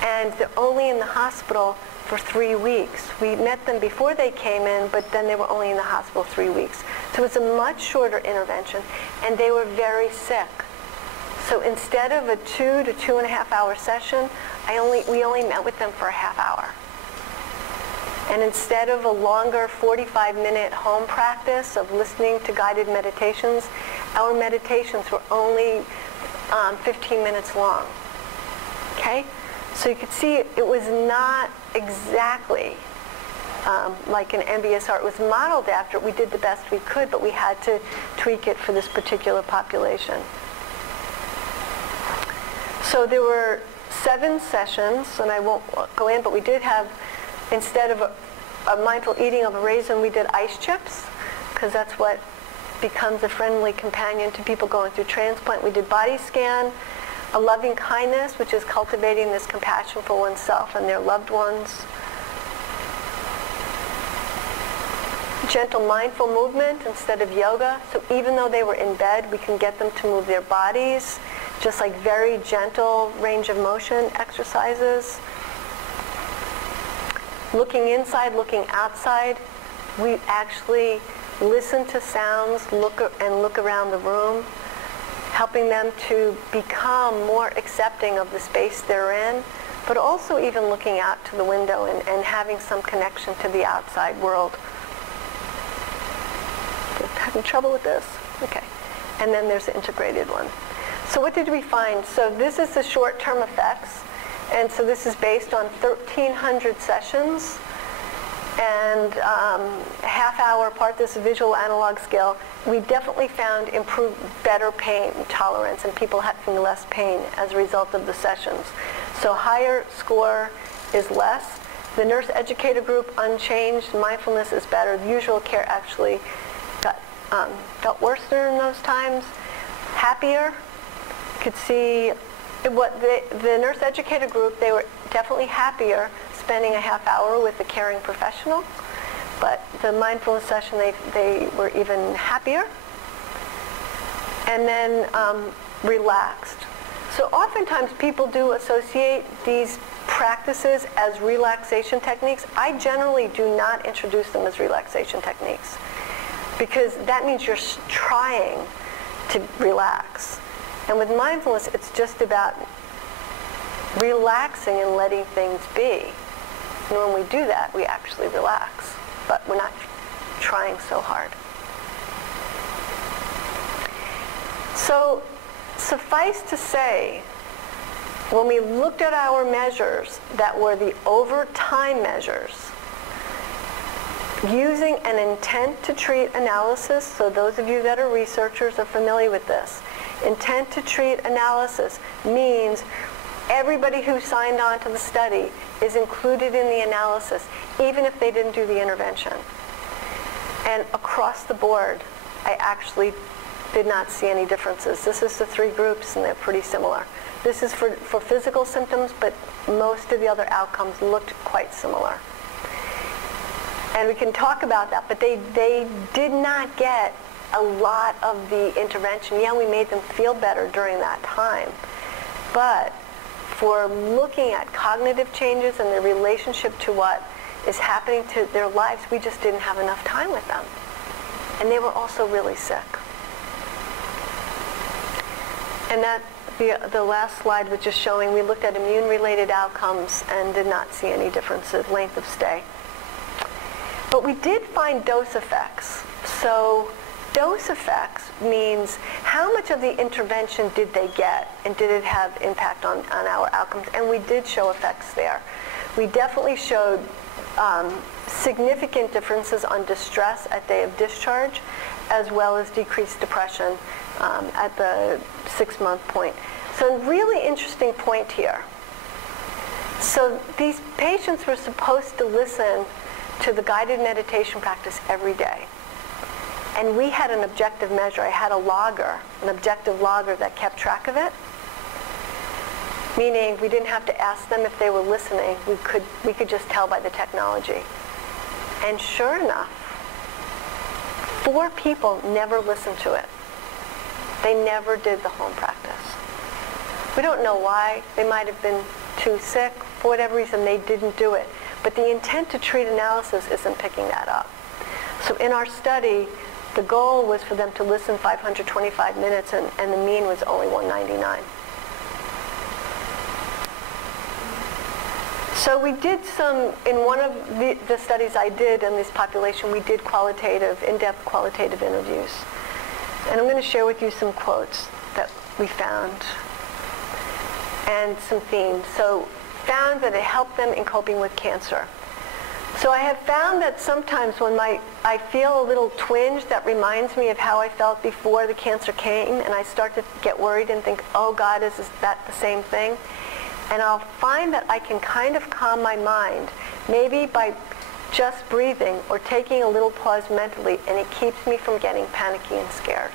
And they're only in the hospital for 3 weeks. We met them before they came in, but then they were only in the hospital 3 weeks. So it's a much shorter intervention, and they were very sick. So instead of a 2 to 2.5 hour session, we only met with them for a half hour. And instead of a longer 45-minute home practice of listening to guided meditations, our meditations were only 15 minutes long. Okay? So you could see it was not exactly like an MBSR. It was modeled after it. We did the best we could, but we had to tweak it for this particular population. So there were 7 sessions, and I won't go in, but we did have, instead of a mindful eating of a raisin, we did ice chips, because that's what becomes a friendly companion to people going through transplant. We did body scan, a loving kindness, which is cultivating this compassion for oneself and their loved ones. Gentle mindful movement instead of yoga. So even though they were in bed, we can get them to move their bodies, just like very gentle range of motion exercises. Looking inside, looking outside. We actually listen to sounds, look around the room, helping them to become more accepting of the space they're in, but also even looking out to the window and having some connection to the outside world. Having trouble with this? Okay. And then there's the integrated one. So what did we find? So this is the short-term effects. And so this is based on 1,300 sessions and a half-hour apart. This is a visual analog scale. We definitely found better pain tolerance and people having less pain as a result of the sessions. So higher score is less. The nurse educator group unchanged. Mindfulness is better. The usual care actually felt worse during those times. Happier. You could see the nurse educator group, they were definitely happier spending a half hour with a caring professional, but the mindfulness session, they were even happier. And then relaxed. So oftentimes people do associate these practices as relaxation techniques. I generally do not introduce them as relaxation techniques, because that means you're trying to relax. And with mindfulness, it's just about relaxing and letting things be. And when we do that, we actually relax, but we're not trying so hard. So suffice to say, when we looked at our measures that were the over time measures, using an intent to treat analysis, so those of you that are researchers are familiar with this, intent to treat analysis means everybody who signed on to the study is included in the analysis, even if they didn't do the intervention. And across the board, I actually did not see any differences. This is the 3 groups, and they're pretty similar. This is for physical symptoms, but most of the other outcomes looked quite similar. And we can talk about that, but they did not get a lot of the intervention, yeah, we made them feel better during that time, but for looking at cognitive changes and their relationship to what is happening to their lives, we just didn't have enough time with them. And they were also really sick. And that the last slide was just showing we looked at immune-related outcomes and did not see any differences, length of stay. But we did find dose effects. So dose effects means how much of the intervention did they get, and did it have impact on our outcomes? And we did show effects there. We definitely showed significant differences on distress at day of discharge, as well as decreased depression at the 6-month point. So a really interesting point here. So these patients were supposed to listen to the guided meditation practice every day. And we had an objective measure. I had a logger, an objective logger that kept track of it, meaning we didn't have to ask them if they were listening. We could just tell by the technology. And sure enough, 4 people never listened to it. They never did the home practice. We don't know why. They might have been too sick. For whatever reason, they didn't do it. But the intent to treat analysis isn't picking that up. So in our study, the goal was for them to listen 525 minutes, and the mean was only 199. So we did some, in one of the studies I did in this population, we did qualitative, in-depth qualitative interviews. And I'm going to share with you some quotes that we found and some themes. So found that it helped them in coping with cancer. So I have found that sometimes when I feel a little twinge that reminds me of how I felt before the cancer came, and I start to get worried and think, oh God, is that the same thing? And I'll find that I can kind of calm my mind, maybe by just breathing or taking a little pause mentally, and it keeps me from getting panicky and scared.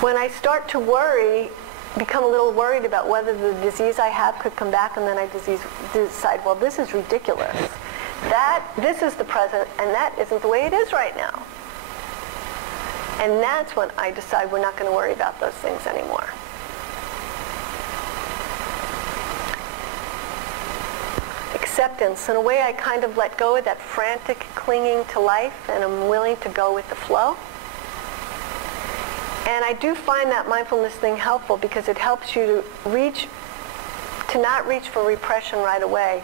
When I start to worry, become a little worried about whether the disease I have could come back, and then I decide, well, this is ridiculous. This is the present, and that isn't the way it is right now. And that's when I decide we're not going to worry about those things anymore. Acceptance. In a way, I kind of let go of that frantic clinging to life, and I'm willing to go with the flow. And I do find that mindfulness thing helpful because it helps you to not reach for repression right away,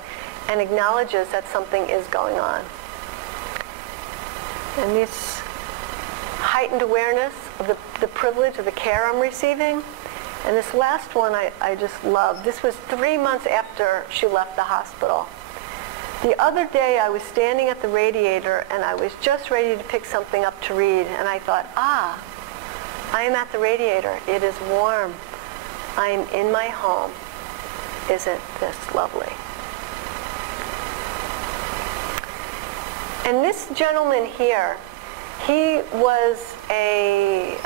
and acknowledges that something is going on. And this heightened awareness of the privilege of the care I'm receiving. And this last one I just love. This was 3 months after she left the hospital. The other day I was standing at the radiator and I was just ready to pick something up to read, and I thought, I am at the radiator. It is warm. I am in my home. Isn't this lovely? And this gentleman here, he was a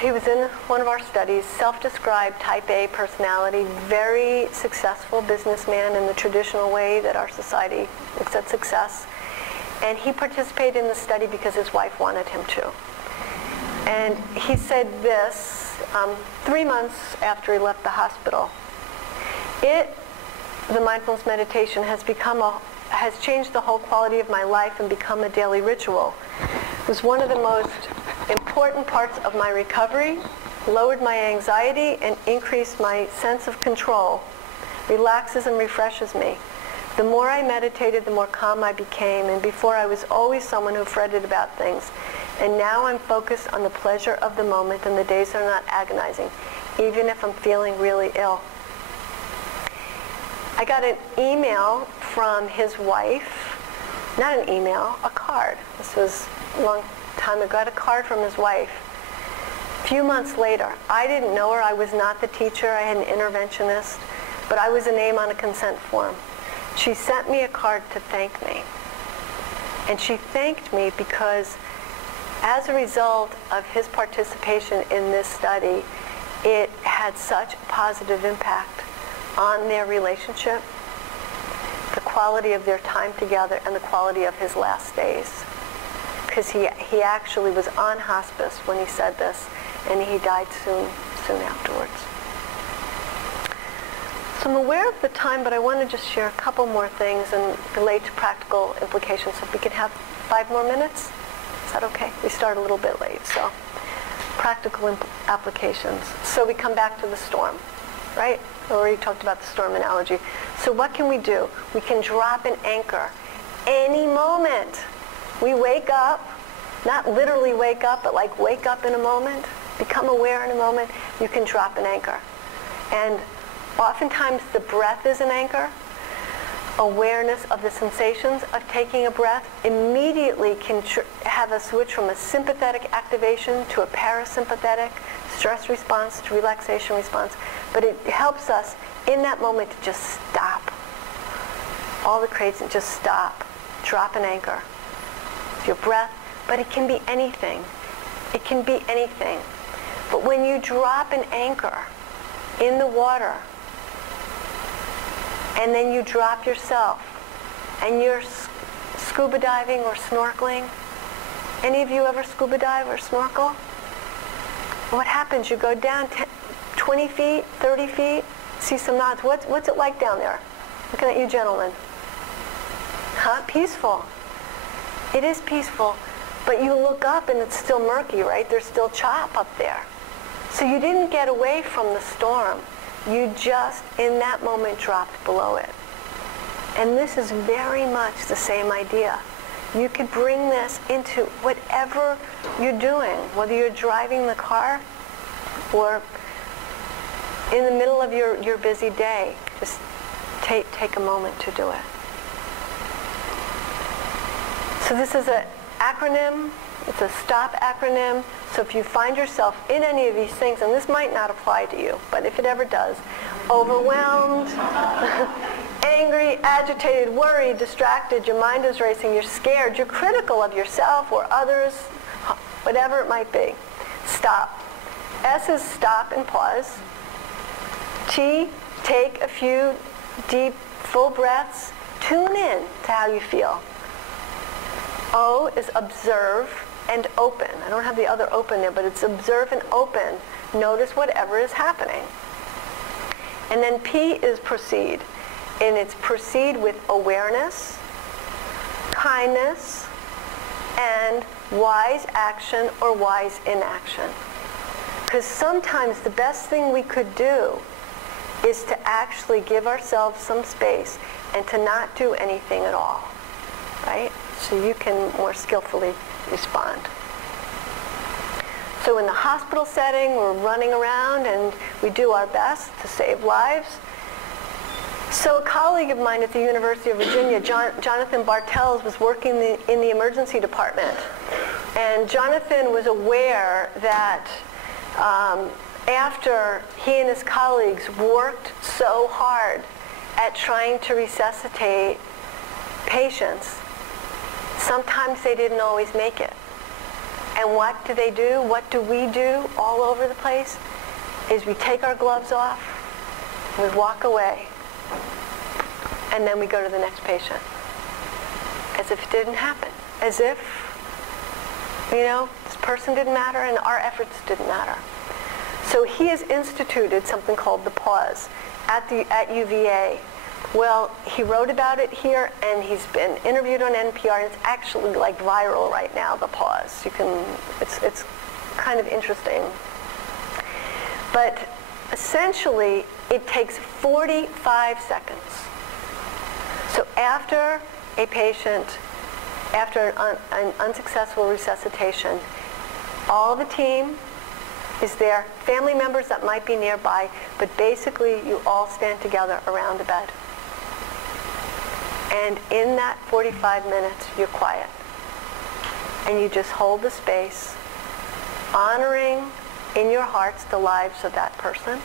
he was in one of our studies, self-described type A personality, very successful businessman in the traditional way that our society looks at success. And he participated in the study because his wife wanted him to. And he said this 3 months after he left the hospital. The mindfulness meditation has changed the whole quality of my life and become a daily ritual. It was one of the most important parts of my recovery, lowered my anxiety, and increased my sense of control, relaxes and refreshes me. The more I meditated, the more calm I became, and before I was always someone who fretted about things. And now I'm focused on the pleasure of the moment, and the days are not agonizing, even if I'm feeling really ill. I got an email from his wife, not an email, a card. This was a long time ago. I got a card from his wife. A few months later, I didn't know her. I was not the teacher. I had an interventionist, but I was a name on a consent form. She sent me a card to thank me. And she thanked me because as a result of his participation in this study, it had such a positive impact on their relationship. The quality of their time together and the quality of his last days. Because he actually was on hospice when he said this, and he died soon afterwards. So I'm aware of the time, but I want to just share a couple more things and relate to practical implications. So if we can have 5 more minutes, is that okay? We start a little bit late, so practical applications. So we come back to the storm, right? I already talked about the storm analogy. So what can we do? We can drop an anchor any moment. We wake up, not literally wake up, but like wake up in a moment, become aware in a moment. You can drop an anchor. And oftentimes the breath is an anchor. Awareness of the sensations of taking a breath immediately can have a switch from a sympathetic activation to a parasympathetic stress response to relaxation response. But it helps us in that moment to just stop. All the crazy, just stop. Drop an anchor. It's your breath, but it can be anything. It can be anything. But when you drop an anchor in the water, and then you drop yourself, and you're scuba diving or snorkeling. Any of you ever scuba dive or snorkel? What happens? You go down 20 feet, 30 feet, see some nods. What's it like down there? Looking at you gentlemen. Huh? Peaceful. It is peaceful, but you look up and it's still murky, right? There's still chop up there. So you didn't get away from the storm. You just, in that moment, dropped below it. And this is very much the same idea. You could bring this into whatever you're doing, whether you're driving the car or in the middle of your busy day. Just take a moment to do it. So this is an acronym. It's a STOP acronym. So if you find yourself in any of these things, and this might not apply to you, but if it ever does, overwhelmed, angry, agitated, worried, distracted, your mind is racing, you're scared, you're critical of yourself or others, whatever it might be, stop. S is stop and pause. T, take a few deep, full breaths. Tune in to how you feel. O is observe and open. I don't have the other open there, but it's observe and open. Notice whatever is happening. And then P is proceed. And it's proceed with awareness, kindness, and wise action or wise inaction. Because sometimes the best thing we could do is to actually give ourselves some space and to not do anything at all. Right? So you can more skillfully respond. So in the hospital setting, we're running around and we do our best to save lives. So a colleague of mine at the University of Virginia, Jonathan Bartels, was working in the emergency department. And Jonathan was aware that after he and his colleagues worked so hard at trying to resuscitate patients, sometimes they didn't always make it. And what do they do? What do we do all over the place? Is we take our gloves off, we walk away, and then we go to the next patient. As if it didn't happen. As if, this person didn't matter and our efforts didn't matter. So he has instituted something called the pause at UVA. Well, he wrote about it here, and he's been interviewed on NPR, and it's actually like viral right now, the pause. It's kind of interesting. But essentially, it takes 45 seconds. So after a patient, after an unsuccessful resuscitation, all the team is there, family members that might be nearby, but basically you all stand together around the bed. And in that 45 minutes, you're quiet. And you just hold the space, honoring in your hearts the lives of that person,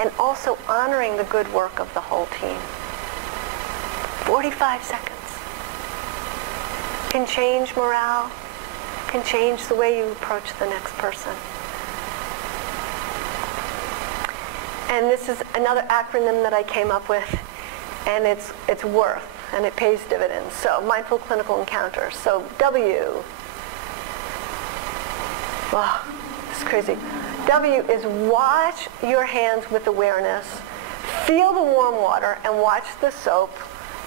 and also honoring the good work of the whole team. 45 seconds. Can change morale, can change the way you approach the next person. And this is another acronym that I came up with. and it's worth, and it pays dividends. So mindful clinical encounters. So W. Wow, it's crazy. W is wash your hands with awareness, feel the warm water, and watch the soap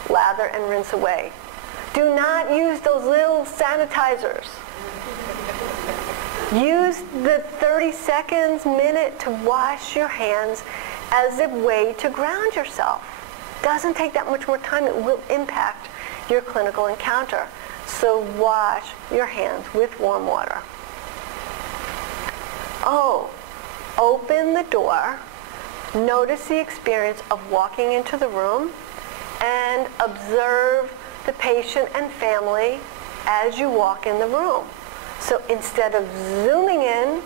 lather and rinse away. Do not use those little sanitizers. Use the 30 seconds, minute to wash your hands as a way to ground yourself. Doesn't take that much more time. It will impact your clinical encounter. So wash your hands with warm water. Oh, open the door. Notice the experience of walking into the room and observe the patient and family as you walk in the room. So instead of zooming in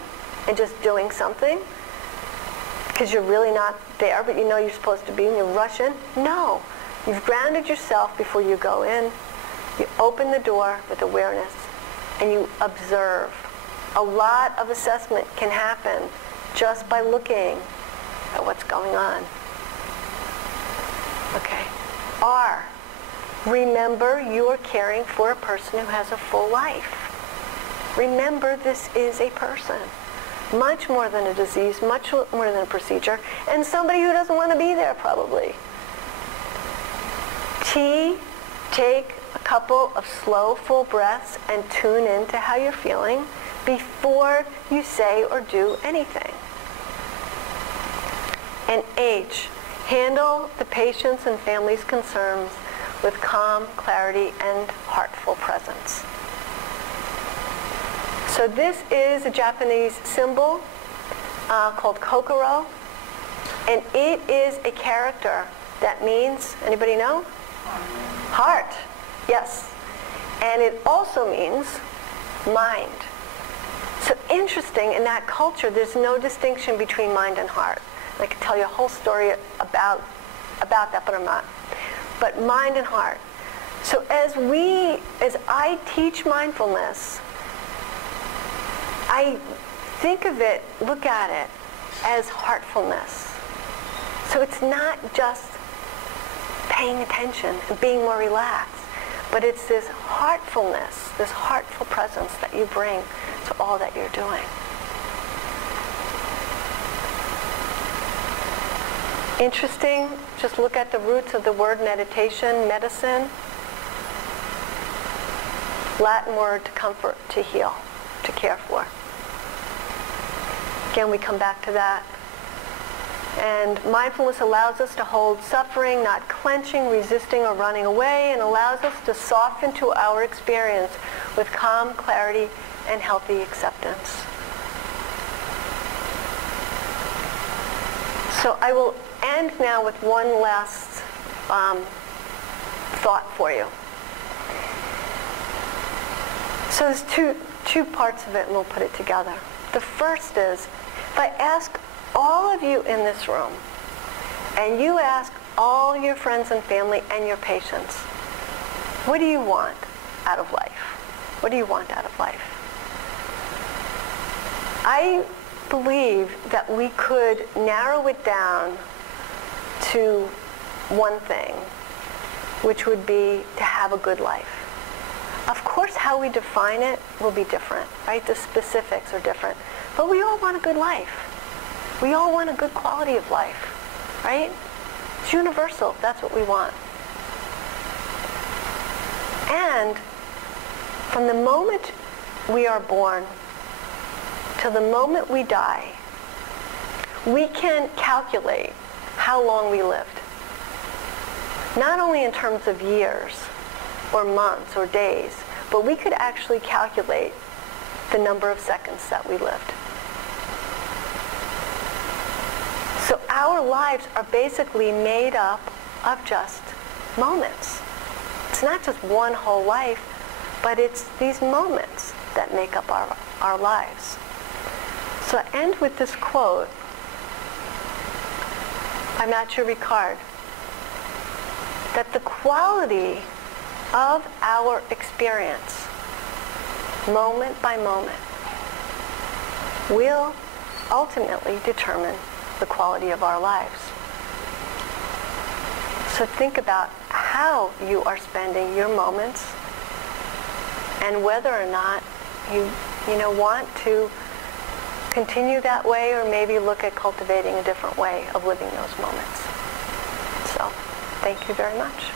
and just doing something, because you're really not there, but you know you're supposed to be and you rush in, no. You've grounded yourself before you go in. You open the door with awareness and you observe. A lot of assessment can happen just by looking at what's going on. Okay. R. Remember you are caring for a person who has a full life. Remember this is a person. Much more than a disease, much more than a procedure, and somebody who doesn't want to be there probably. T. Take a couple of slow, full breaths and tune into how you're feeling before you say or do anything. And H. Handle the patient's and family's concerns with calm, clarity, and heartful presence. So this is a Japanese symbol called kokoro, and it is a character that means, anybody know? Heart. Yes. And it also means mind. So interesting, in that culture, there's no distinction between mind and heart. I could tell you a whole story about that, but I'm not. But mind and heart. So as I teach mindfulness, I think of it, look at it, as heartfulness. So it's not just paying attention and being more relaxed, but it's this heartfulness, this heartful presence that you bring to all that you're doing. Interesting, just look at the roots of the word meditation, medicine. Latin word to comfort, to heal, to care for. Again, we come back to that. And mindfulness allows us to hold suffering, not clenching, resisting, or running away, and allows us to soften to our experience with calm, clarity, and healthy acceptance. So I will end now with one last thought for you. So there's two parts of it, and we'll put it together. The first is, if I ask all of you in this room, and you ask all your friends and family and your patients, what do you want out of life? What do you want out of life? I believe that we could narrow it down to one thing, which would be to have a good life. Of course, how we define it will be different, right? The specifics are different. But we all want a good life. We all want a good quality of life, right? It's universal. That's what we want. And from the moment we are born to the moment we die, we can calculate how long we lived. Not only in terms of years or months or days, but we could actually calculate the number of seconds that we lived. So our lives are basically made up of just moments. It's not just one whole life, but it's these moments that make up our lives. So I end with this quote by Mathieu Ricard, that the quality of our experience, moment by moment, will ultimately determine the quality of our lives. So think about how you are spending your moments and whether or not you want to continue that way, or maybe look at cultivating a different way of living those moments. So, thank you very much.